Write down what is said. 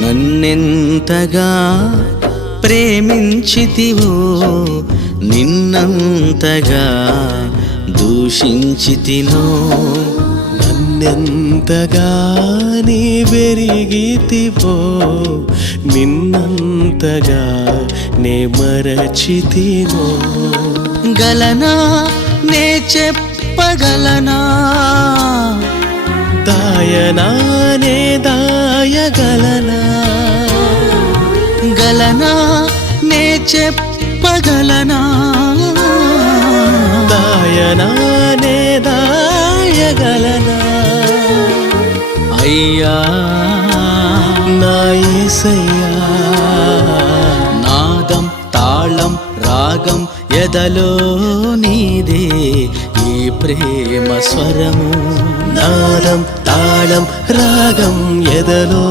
నన్నెంతగా ప్రేమించితివో నిన్నంతగా దూషించితినో నన్నెంతగా నీ వెరిగితివో నిన్నంతగా నే మరచితినో గలనా నే చెప్పగలనా దాయనా నే దాయగలనా గలనా నే చెప్పగలనా దాయనా నే దాయగలనా అయ్యా నా యేసయ్యా నాదం తాళం రాగం ఎదలో నీదే ఈ ప్రేమ స్వరము నాదం తాళం రాగం ఎదలో